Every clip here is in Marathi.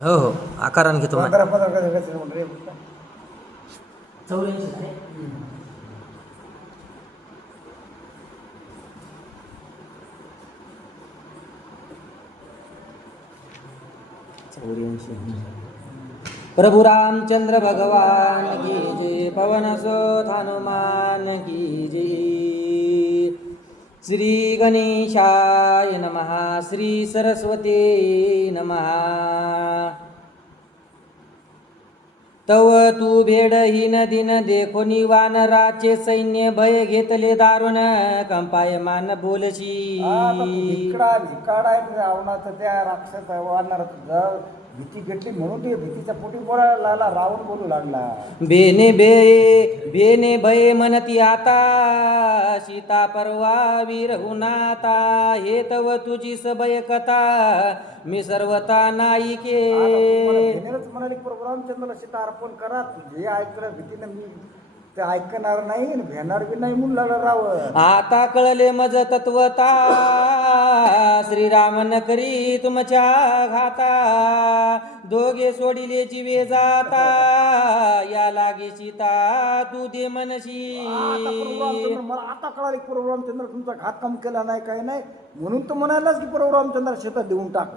हो हो आकाराने घेतो पंधरा पंधरा कसं म्हणून रे 84 आहे. प्रभु रामचंद्र भगवान की जय, पवन सुत हनुमान की जय. श्री गणेशाय नमः, श्री सरस्वती नमः. तव तू भेडहीन दिन देखोनी वानराचे सैन्य भय घेतले दारुण, कंपायमान बोलशी. भिकाड आहे रावणाचं त्या राक्षस वानराचं भीती घेतली म्हणून ते भीतीच्या पोटी बोलायला लागला, रावण बोलू लागला. बेने भय म्हणती आता, सीता परवा वीर हुनाता. हे तव तुझी सबय कथा, मी सर्वता नाईके. घेणारच म्हणाले रामचंद्राला सीता अर्पण करा. जे ऐकलं भीतीनं मी ते ऐकणार नाही, भेणार बी नाही म्हणून लागला रावण. आता कळले मज तत्वता, श्रीरामन करी तुमच्या घाता. दोघे सोडिले जीवे जाता, या लागे सीता तू दे मनशी. मला आता कळाले रामचंद्र तुमचा घात काम केला नाही, काही नाही म्हणून तर म्हणायलाच की रामचंद्र शेतात देऊन टाक.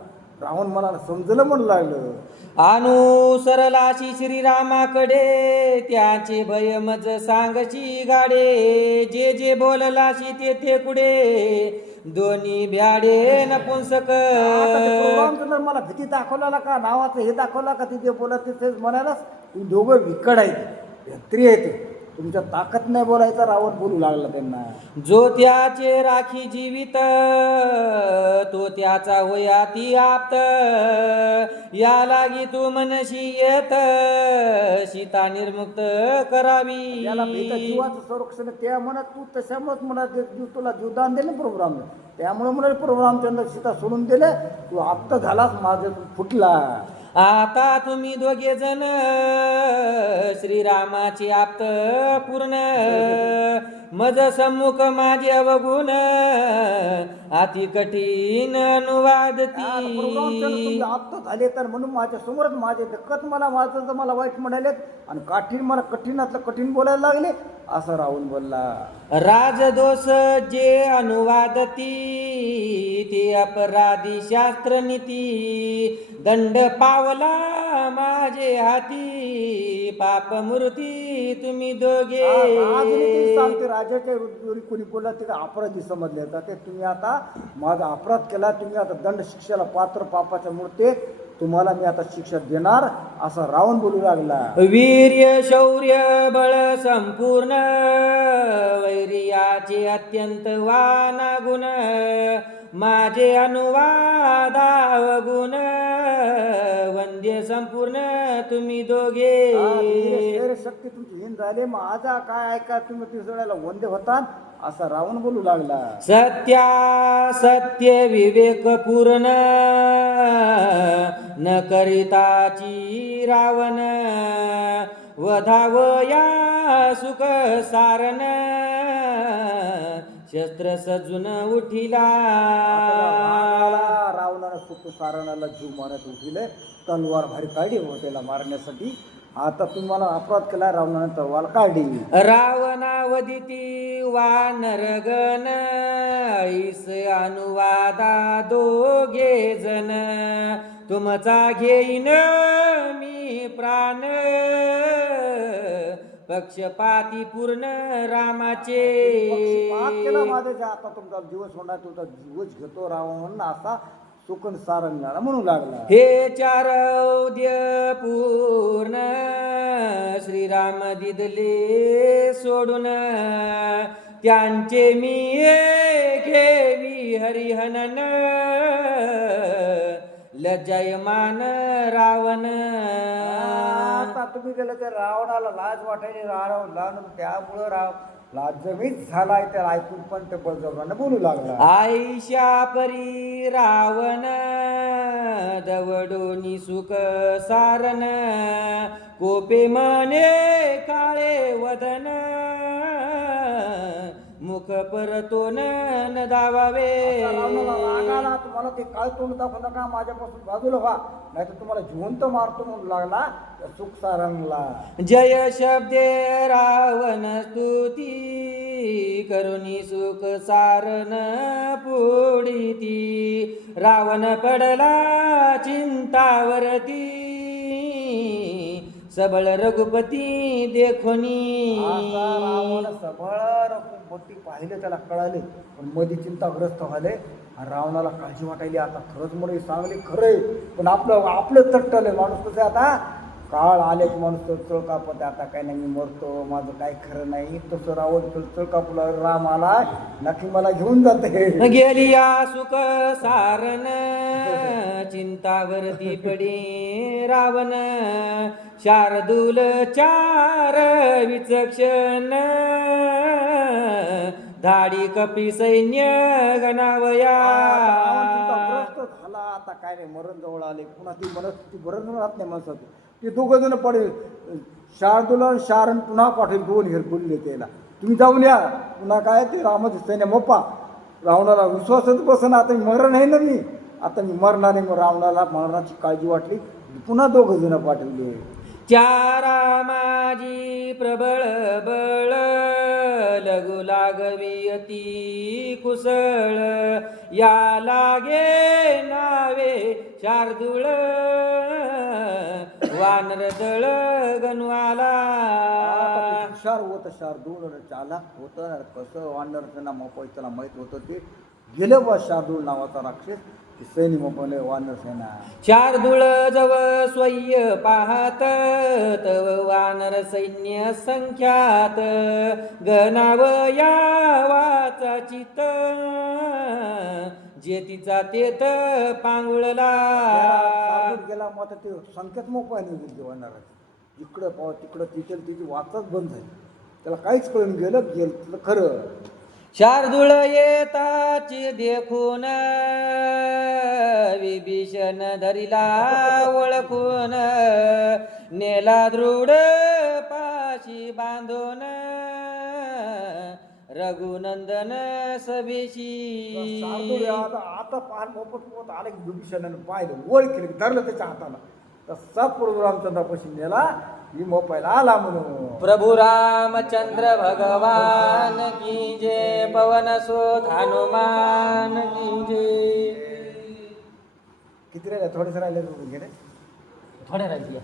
रावण मला समजलं म्हणू लागलं. अनुसरलाशी श्रीरामाकडे, त्याचे भय मज सांगची गाडे. जे जे बोललाशी ते ते कुडे, दोन्ही भ्याडे नपुंसक. रामचंद्र मला भीती दाखवला का, नावाचं हे दाखवला का, तिथे बोलत तेच म्हणायलाच तुम्ही दोघं विकड आहेत, स्त्री आहेत, तुमच्या ताकद नाही बोलायचा. रावण बोलू लागला त्यांना. जो त्याचे राखी जीवित, तो त्याचा होया ती आप्त. या लागी तू मनशी येत, सीता निर्मुक्त करावी. याला जीवाचं संरक्षण त्या म्हणत तू तशामुळेच म्हणा तुला जीवदान दिले राम, त्यामुळे म्हणाले रामचंद्र सीता सोडून दिले, तू आप्त झालास, माझं फुटला. आता तुम्ही दोघे जण श्रीरामाची आप्त पूर्ण, मज सम्मुख माझे अवगुण. अति कठीण अनुवादती. आप्त झाले तर म्हणून माझ्या समोरच माझे दक्कत मला माझं तर मला वाईट म्हणाले, आणि काठीण मला कठीणातलं कठीण बोलायला लागले, असं राहून बोलला. राजदोष जे अनुवादती, ते अपराधी शास्त्र नीती. दंड पावला माझे हाती, पाप मूर्ती तुम्ही दोघे. सांगते राजाच्या विरुद्ध कोणी बोलला ते अपराधी समजले जाते. तुम्ही आता माझा अपराध केला, तुम्ही आता दंड शिक्षेला पात्र, पापाच्या मूर्ती, तुम्हाला मी आता शिक्षा देणार, असा रावण बोलू लागला. वीर्य शौर्य बळ संपूर्ण, वैर्याचे अत्यंत वाना गुण. माझे अनुवादावगुण, वंद्य संपूर्ण तुम्ही दोघे. शक्ती तुमची हिंद झाले, माझा काय ऐका, तुम्ही तिसऱ्याला वंद्य होता, असा रावण बोलू लागला. सत्य विवेक पूर्ण, न करिताची रावण. वधावया सुख सारण, शस्त्र सजून उठिला. रावणाला सुख सारणाला जीव मारत उठिले, तलवार भारी काढली त्याला मारण्यासाठी. आता तुम्हाला अपराध केला, रावणाने तलवार काढली. रावणावदिती वानरगण, ऐस अनुवादा दोघे जण. तुमचा घेईन मी प्राण, पक्षपाती पूर्ण रामाचे. माझे आता तुमचा दिवस होणार, तुमचा दिवस घेतो रावण, असा सुकन सारंगाला म्हणू लागला. हे चारौद्य पूर्ण, श्रीराम दिदले सोडून. त्यांचे मी घेवी हरिहनन, लज्जयमान रावण. आता तुम्ही गेलं ते रावणाला लाज वाटायली, रावण त्यामुळं लाजमीच झालाय, त्याला ऐकून पण ते बळजबरानं बोलू लागला. आईशा परी रावण, दवडोनी सुख सारण. कोपे मने काळे वदन, मुख परतोन न धावावे. रावणाला राग आला, तुम्हाला ते काळ तोंड दाखवू नका, माझ्यापासून बाजूला व्हा, नाही तर तुम्हाला जिवंत मारतो म्हणून लागला त्या सुख सारंगला. जय शब्दे रावण स्तुती करुणी सुख सारण पुढीती. रावण पडला चिंतावरती सबळ रघुपती देखोनी. असा रावण सबळ रघुपती पाहिले, त्याला कळाले, पण मध्ये चिंताग्रस्त झाले. आणि रावणाला काळजी वाटायली, आता खरंच म्हणे सांगले खरंय, पण आपलं तट्टले माणूस कसं आता काळ आले की माणूस चळ कापत, आता काय नाही मी मरतो, माझं काय खरं नाही. तसं रावण चळ कापला, राम आला नक्की मला घेऊन जाते. गेली या सुख सारण चिंतावरती पडे रावण. शार्दूल चार विचक्षण धाडी कपी सैन्य गणावया. झाला, आता काय नाही मरण जवळ आले. पुन्हा ती मनस्थिती बरं राहत नाही माणसाची. ते दोघं जण पडेल, शार्दूला शारण पुन्हा पाठवेल, दोन हेर बोलले त्याला, तुम्ही जाऊन या. पुन्हा काय ते रामाचे सैन्य मोपा. रावणाला विश्वासच बसना, आता मी मरण आहे ना, मी आता मी मरणार आहे. मग रावणाला मरणाची काळजी वाटली, पुन्हा दोघं जण पाठवले. चारा माझी प्रबळ बळ लघु लागवी अति कुसळ. या लागे नावे शार्दूळ वानर दळ गणवाला. हुशार होत शार्दूल, चालाक होत, कसं वानर नाव त्याला माहीत होतं. ते गेलं बा शार्दूल नावाचा राक्षस, ते सैन्य मोपले वानर सेना. शार्दूळ जव स्वय्य पाहत तव वानर सैन्य संख्यात. गणाव या वाचा चित जेतीचा तेथ पांगुळला. गेला मग ते संख्यात मोपायला गेली वानराची. इकडं पाव तिकडं तिथं तिची वाचच बंद झाली, त्याला काहीच कळून गेलं खरं. शार्दूळ येताची देखून विभीषण धरिला ओळखून. नेला दृढ पाशी बांधून रघुनंदन सभेशी. आता पार मोफत आले की विभीषणानं पाहिलं, ओळ केली, धरलं त्याच्या हाताला. तसा प्रभू रामचंद्रापाशी नेला, ही मोपायला आला म्हणून. प्रभु रामचंद्र भगवान की जय. पवन सुत हनुमान की जय. किती राहिले? थोडेच राहिले गेले, थोडे राहिले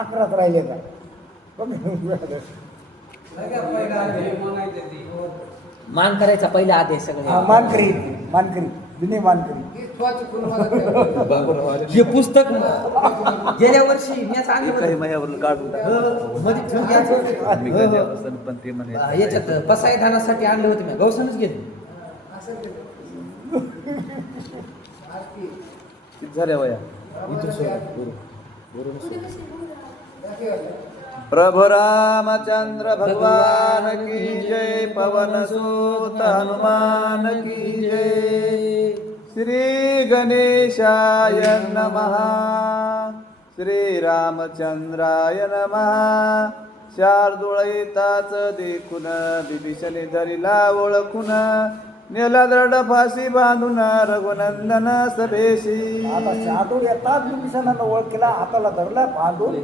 11च राहिले का? मान करायचा पहिला आदेश सगळे. मानकरी जुने मानकरी. हे पुस्तक गेल्या वर्षी मी याच्यात पसायदानासाठी आणले होते, मी गौसानच गेले. झाले वया. प्रभु रामचंद्र भगवान की जय. पवन सुत हनुमान की जय. श्री गणेशाय नमः. श्री रामचंद्राय नमः. शार्दूळ येताच देखून विभीषणे धरिला ओळखून. नेला दृढ फाशी बांधून रघुनंदन सभेशी. आता शार्दूळ येतात विभीषणानं ओळख केला, हाताला धरला बांधून.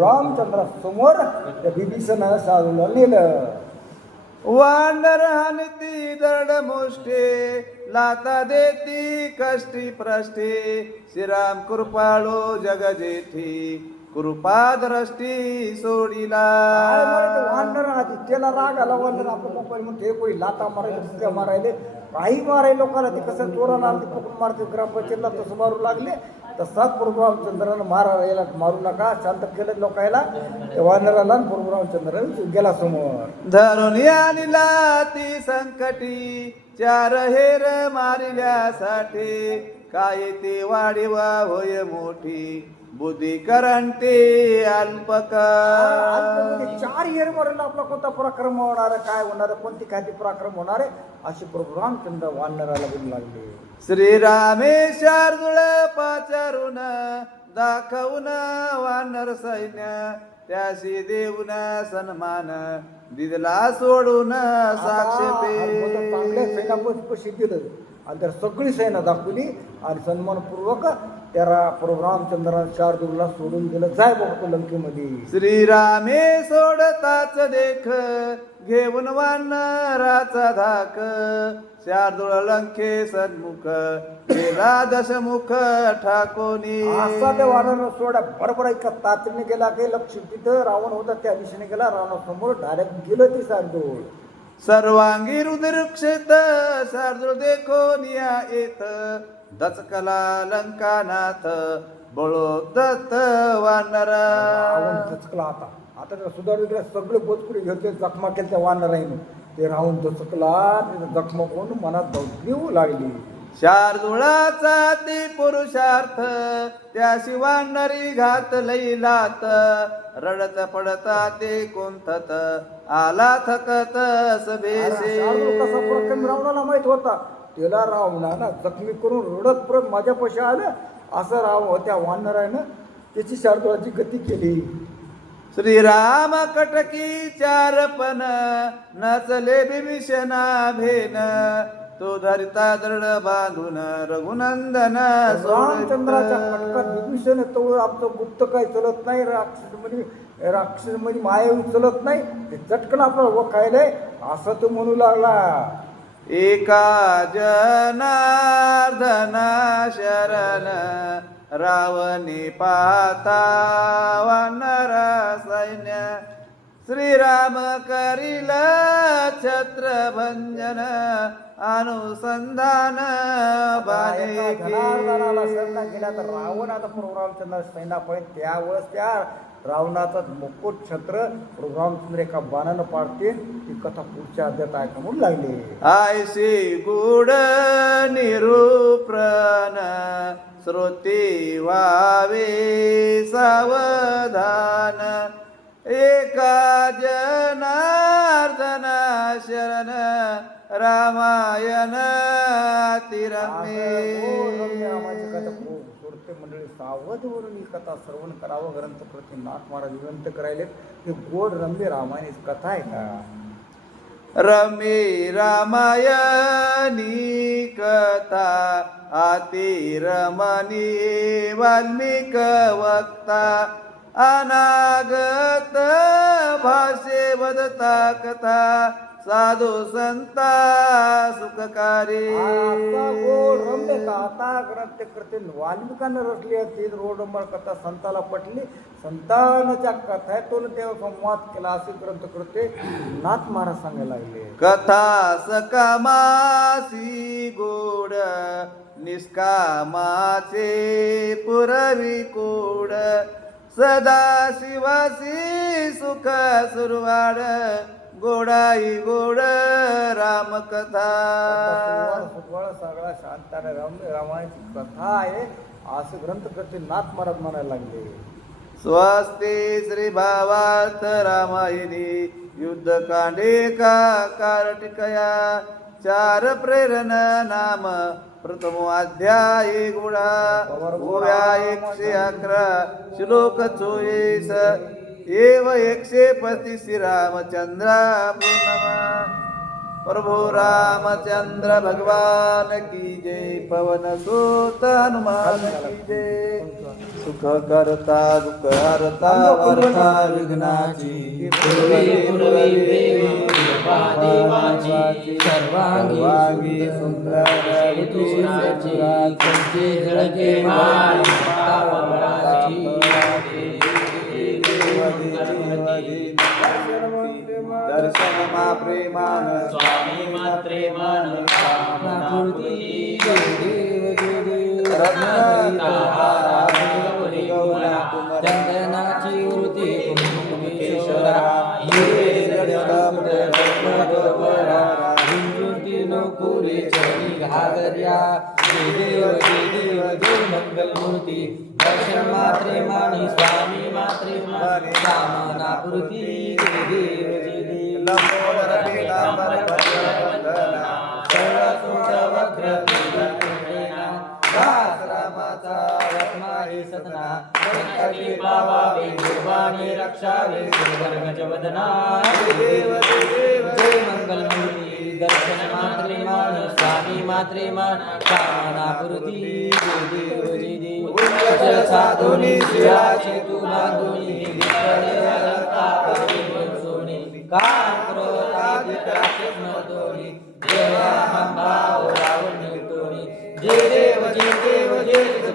रामचंद्र समोर त्या विभीषणानं शार्दूळला नेलं. वानर हानिती दरड मुष्टे लाता देती कष्टी प्रष्टे. श्रीराम कृपाळो जग जेठी कृपा द्रष्टी सोडिला. वानर आधी त्याला राग आला. वानर आपलं मोबाईल म्हणते कोणी लाता मारायला, बुक्या मारायले, काही मारायला लोकांना. ते कसं चोराला आलं ते पकडून मारते, ग्रामपंचायतला तसं मारू लागले. तसाच प्रभू रामचंद्रानं याला मारू नका, शांत केलं लोकायला. त्या वानराला प्रभू रामचंद्र गेला समोर. धरून आणला ती संकटी चार हेर मारिल्यासाठी. काय ते वाढीवा होय मोठी बुद्धी करंटे अल्पका. 4 येर मरेल आपला कोणता पराक्रम होणार, काय होणार, कोणती खाती पराक्रम होणार आहे, असे प्रभू रामचंद्र वानराला बोलू लागले. श्रीरामे शार्दूळ पाचारून दाखवून वानर सैन्य त्याशी देऊन सन्मान दिदला सोडून साक्षेपे चांगल्या सैनापशी दिलं आणि तर सगळी सैना दाखवली आणि सन्मानपूर्वक त्याला प्रभू रामचंद्राने शार्दूलला सोडून दिलं. जाय बघतो लंकेमध्ये. श्रीरामे सोडताच देख घेऊन वानराचा धाक शार्दूळ लंके सन्मुख गेला दशमुख ठाकोनी. असा त्या वानरानं सोडा बरोबर एका तातडीने गेला काही लक्ष तिथं रावण होता त्या दिशेने गेला. रावणासमोर डायरेक्ट गेलं ते शार्दूल. सर्वांगी रुद्रक्षेत शार्दूळ देखो निया येत दचकला लंकानाथ बळो दत्त वानर. रावण दचकला आता. आता त्या सुधारलेल्या सगळे बोचकुडी घेतले जखमा केल्या त्या वानराईनं. ते रावण दचकला. त्याचं जखमा कोण मनात देऊ लागली. शार्दूळाचा ती पुरुषार्थ त्याशी वानरी घात लैलात रडत पडता ते कुंथत आला थकत सभेसे. शार्दूल कसा प्रकरण रावणाला माहित होता. त्याला रावणाला जखमी करून रडत परत माझ्यापाशी आलं असं त्या वानरानं त्याची शार्दूलाची गती केली. श्रीराम कटकी चारपन नचले बिभीषणा भेन तो धरिता दृढ बांधून रघुनंदन रामचंद्राच्या कटकात विभीषण तो आमचं गुप्त काही चलत नाही. राक्षस मध्ये मायावी चलत नाही. ते चटकन आपल्याला वखायलंय असं तो म्हणू लागला. एका जनार्दना शरण रावणी पाहता वानर सैन्य श्रीराम करील छत्रभंजन अनुसंधान बाणे गेला तर रावण आता प्रभू रामचंद्र सैन्यापळे त्यावेळेस त्या रावणाचा मुकुट छत्र प्रभू रामचंद्र एका बाणानं पाडते. ती कथा पुढच्या अध्यात ऐका म्हणून लागली. आयसी गुड निरूपण श्रोते व्हावे सावधान एका जनार्दन शरण रामायण मंडळी सावध वरून ही कथा श्रवण करावं. ग्रंथ प्रति नाथ महाराज विनंती करायले. हे गोड रम्य रामायणी कथा आहे का? रमे रामायणी कथा आती रमणी वाल्मिक वक्ता अनागत भाषे वदता कथा साधू संता सुखकारी. गोड रम्य आता ग्रंथ करते वाल्मिकांना रचली ती रोडंबर कथा संताला पटली. संतानाच्या कथा आहे तो देव संवाद केला असे ग्रंथ करते नाथ महाराज सांगायला लागले. कथा सकामासी गोड निष्कामाचे पुरवी कोड सदा शिवासी सुख सुरवाड गोडाई गोड रामकथा. सगळा शांत रामायणाची कथा आहे असं ग्रंथ करते नाथ महाराज म्हणायला लागले. स्वस्ति श्री भावार्थ रामायणी युद्धकांडे का कारटिकया चार प्रेरण नाम प्रथमो अध्याय गुणा गोव्या 111 श्लोक 24 एव 135 रामचंद्र पूर्णमा. प्रभु रामचंद्र भगवान की जय. पवन सुत हनुमान की जय. सुख करता दुःख हरता वार्ता विघ्नाची सर्वांगी सुंदर दर्शन मा प्रेमान स्वामी मात्रे मान चंदनाची वृत्ती नोकुरी चरणी घागर्या देव मंगल मूर्ती दर्शन मात्रे मानी स्वामी मात्रे मानी कामना पूर्ती देव नामाचा रत्नाही सदना संकटी पावावे दुर्वाणी रक्षावे सुवर्गज वदना देव जय मंगल मूर्ती दर्शन मात्रे मान स्वामी मात्रे मान कामना पुरती जय देव जय देव वज्र साधुनी शिराचे तू बांधुनी सोनी काम क्रोधादि राक्षस मर्दोनी देवा भाव रावण तोनी जय देव जय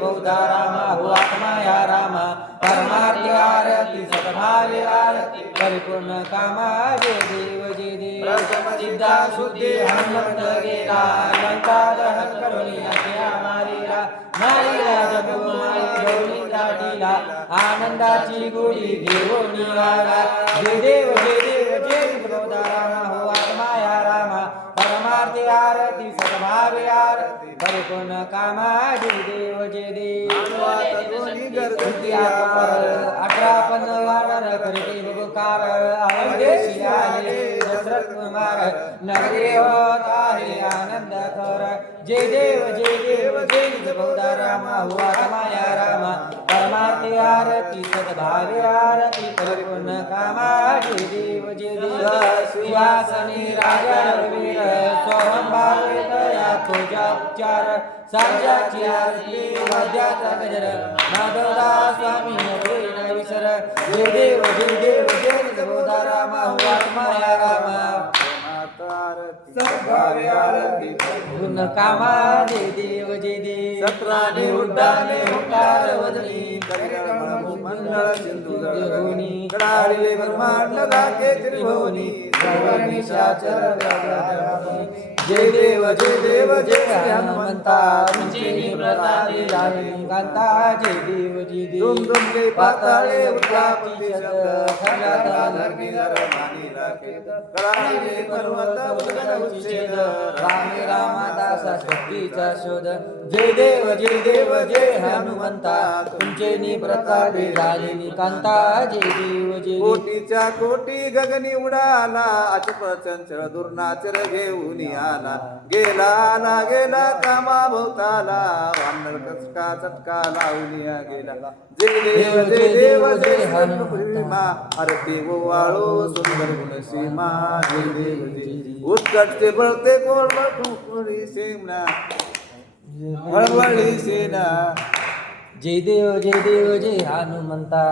बहुधा रामा हो आत्मा या रामा परमार्थ आरती सद्भावे आरती परिपूर्ण कामा जय देव सिद्धा शुद्धी हनुमंत गेला लंका दहन करुणी असे मारिला मारिला जगुमाई गौरी दाटीला आनंदाची गोडी घेऊन आला जय देव जय बहुधा रामा हो आत्मा या रामा परमार्थ आरती सद्भावे आरती परिपूर्ण कामा जय देव गर्दी 18 वानर करते बबकार आनंदेशी आले दशरथ कुमार नगरे होत आहे आनंद कर जय देव जय बहुधा रामा हो आत्मा या रामा परमार्थ आरती सद्भावे आरती परिपूर्ण कामा जय देव सिंहासनी राजा रघुवीर सोहम भावेतया तुझा उपचार साजाची आरती वाद्याचा गजर माधवदा स्वामी न विसर जय देव जय बहुधा रामा हो आत्मा या रामा सद्भावे आरती पूर्ण कामा जय देव सत्राने उड्डाणे ओंकार वदनी मंडळ सिंधू कडाळले ब्रह्मांड दाके त्रिभुवनी सर्वनिशाचर जय देव जय हनुमंता तुमचे प्रसादी झाले कांता जय देव दुम दुम जय पाताळे उद्यापती शब्द खंडाता धरणी धर मानी राखे कडाळले पर्वत उद्गत उच्छेद रामे रामादासा शक्तीचा शोध जय देव जय हनुमंता तुमचे प्रसादी झाले कांता जय देव कोटीच्या कोटी गगनी उडाला अचप चंचल दुर्नाचर घेऊन आला गेला कामा भोवताला वानर कसका चटका लावून गेला जय देव जय हनुमा आरती वाळो सुंदर गुण सीमा जय देव उत्कटते बळते कोरबटुरी सेना हळवळी सेना जय देव जय हनुमंता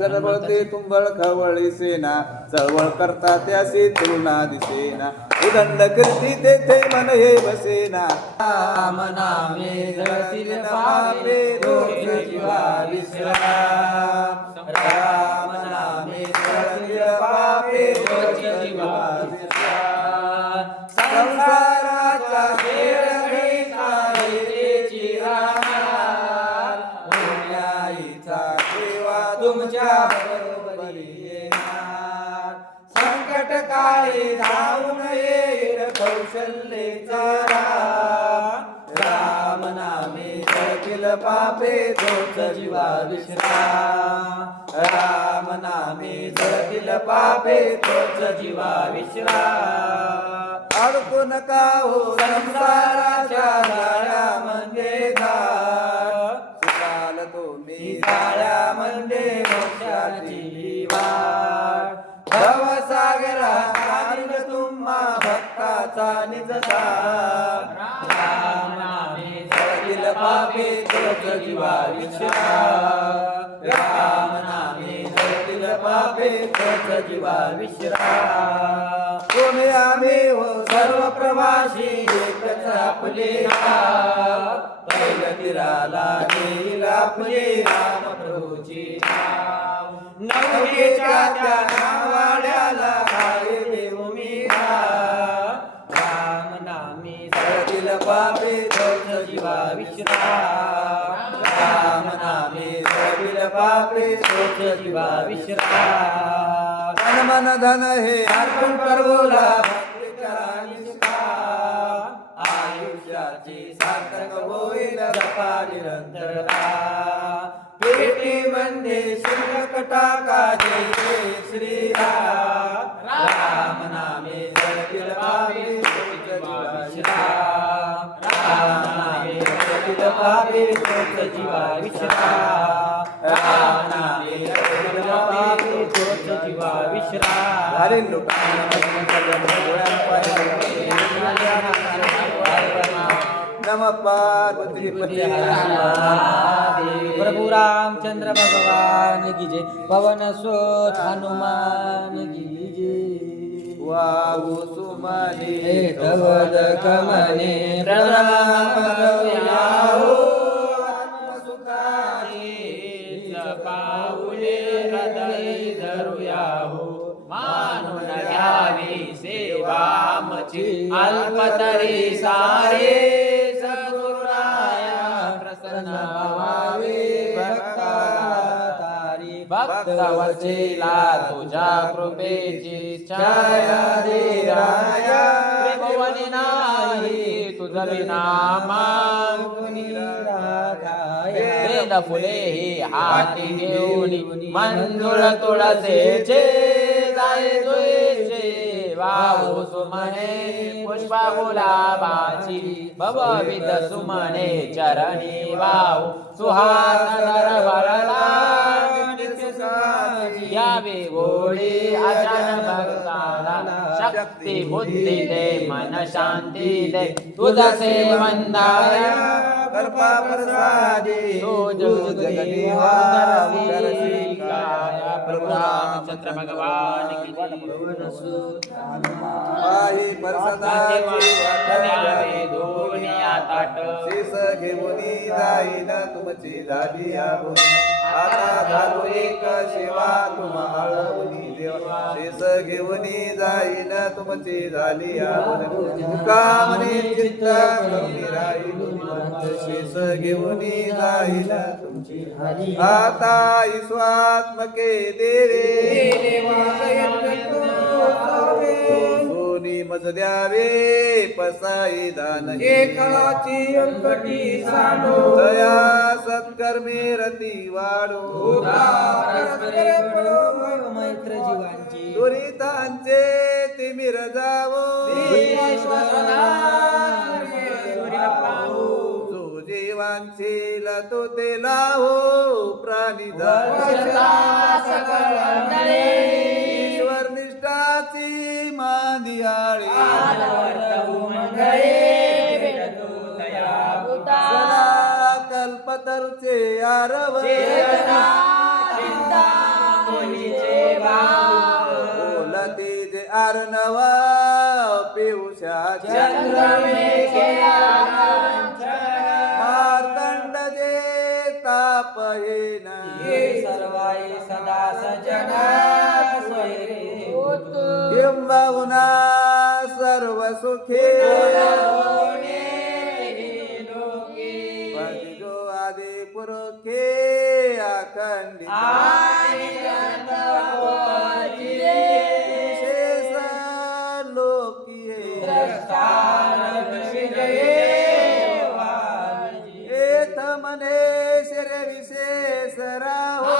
गडबडते तुंबळ खवळी सेना चळवळ करता त्यासी तुलना दिसेना उदंड कीर्ती तेथे मन हे बसेना राम नामे जळतील पापे रोज जीवा विश्राम राम नामे जळतील पापे रोज जीवा विश्राम संसाराचा खेळ घडीचा हेची राहणार पुण्याईचा ठेवा तुमच्या बरोबरी येणार संकट काळी धावून येईल कौशल्येचा राम नामे जळतील पापे तोच जीवा विश्राम राम नामे जळतील पापे तोच जीवा विश्राम अडकू नका हो संसाराच्या जाळ्यामध्ये सुकाल तुम्ही जाळ्यामध्ये मोक्षाची वाट भवसागरात आणील तुम्हा भक्ताचा निजता राम नामे जळतील पापे तोच जीवा विश्राम राम नामे जळतील पापे तोच जीवा विश्राम कोणी आम्ही हो सर्व प्रवासी एकच आपले नाव पैलतीराला नेईल आपले राम प्रभूची नाव नवखेच्या त्या नावाड्याला काय देऊ मी राम नामी जळतील पापे तोच जीवा विश्राम राम नामी जळतील पापे तोच जीवा विश्राम तन मन धन हे अर्पण करवला भक्तीचा निष्काम आयुष्याची सार्थक होईल जपा निरंतरता पेटीमध्ये शिल्लक टाका जय जय श्रीराम राम नामे जळतील पापे तोच जीवा विश्राम राम नामे जळतील पापे तोच जीवा विश्रा रामनामे रटोल पापे तोच जीवा विश्रा झाले नम पार्वती पते प्रभु रामचंद्र भगवान की जय पवन सुत हनुमान की जय वाहु सुमने तवद कमने प्रणाम करूयाहो पाऊले हृदय धरूयाहो मानून घ्यावी सेवा आमची अल्पतरी सारे सद्गुरुराया प्रसन्न व्हावे भक्तारी भक्त वचेला तुझ्या कृपेची छाया दे राया त्रिभुवनी नाही तुझ विना मागुनी वेद फुले ही हाती घेऊन मंजुळ तुळसेचे जाय तुळसे वाहू सुमने पुष्पा गुलाबाची भवविध सुमने चरणी वाहू सुहासनर वरला यावे गोळी अचान भक्ताला शक्ती बुद्धी दे मन शांती दे तुझसे वंदाया कृपा प्रसादी जगदेवा प्रभु रामचंद्र भगवान की पाहि परसदाची द्यावे दोनिया ताट शेष घेऊनी जाईन तुमची झाली आहो आता झालो एक शिवा तुम आळवणी देवा शेष घेऊनी जाईन तुमची झाली आहो कामने चित्त करुणी राहील शेष घेऊनी जाईन तुमची झाली आता ईश्वात्मके देवे सोनी मज द्यावे पसाई दान काळाची अंकटी साडो दया सत्कर्मे रती वाढो मैत्र जीवांची दुरितांचे तिमिर जावो जो जीवांची लतो ते लावो प्राणी ईश्वर निष्ठाची मांदियाळी कल्पतरुचे आरव बोलती जे आरनवा पियुषाचे मार्तंड जे ताप हेन सर्वाई सदा सजना किंबहुना सर्व सुखे जो आदि पुरखे अखंडित शेष लोकीये एथ मने शर विशेष राहो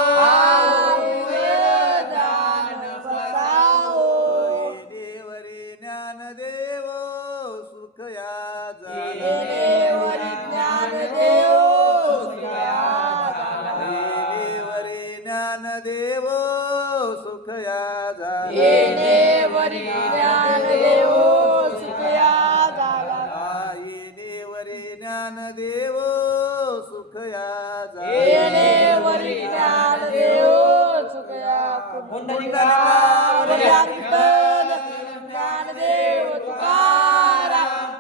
देवरी ज्ञान देवो सुख या देवरी ज्ञान देवो सुख या देवरी ज्ञान देवो सुख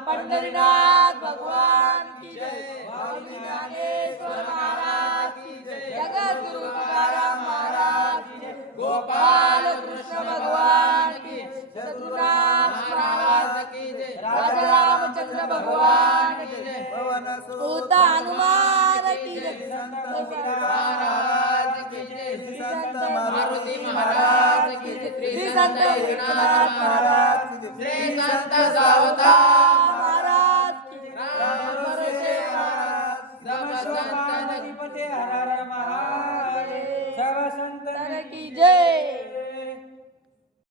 पंढरीनाथ भगवान की जय ज्ञानेश्वर महाराज की जय जगत गुरु तुकाराम महाराज की जय गोपाल कृष्ण भगवान की सद्गुरुनाथ महाराज की जय राजा रामचंद्र भगवान की जय पवन उता हनुमान की जय महाराज की जय श्री संत मारुती महाराज की जय श्री संत एकनाथ महाराज की जय श्री संत सावता